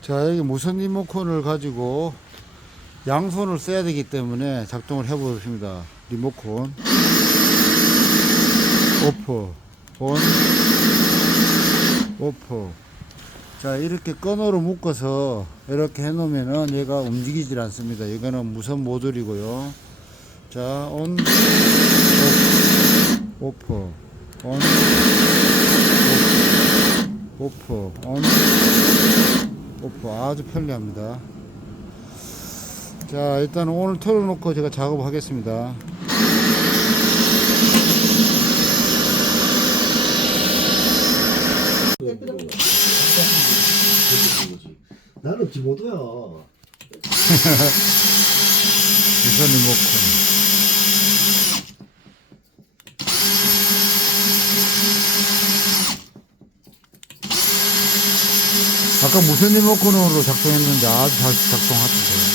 자, 여기 무선 리모컨을 가지고 양손을 써야 되기 때문에 작동을 해보겠습니다. 리모컨. 오프. 온. 오프. 자, 이렇게 끈으로 묶어서 이렇게 해 놓으면은 얘가 움직이질 않습니다. 이거는 무선 모듈이고요. 자, 온. 오프. 온. 오프. 온. 오프. 아주 편리합니다. 자, 일단 오늘 털어놓고 제가 작업하겠습니다. 나는 기모도야. 무선 리모컨. 아까 무선 리모컨으로 작동했는데 아주 잘 작동하던데.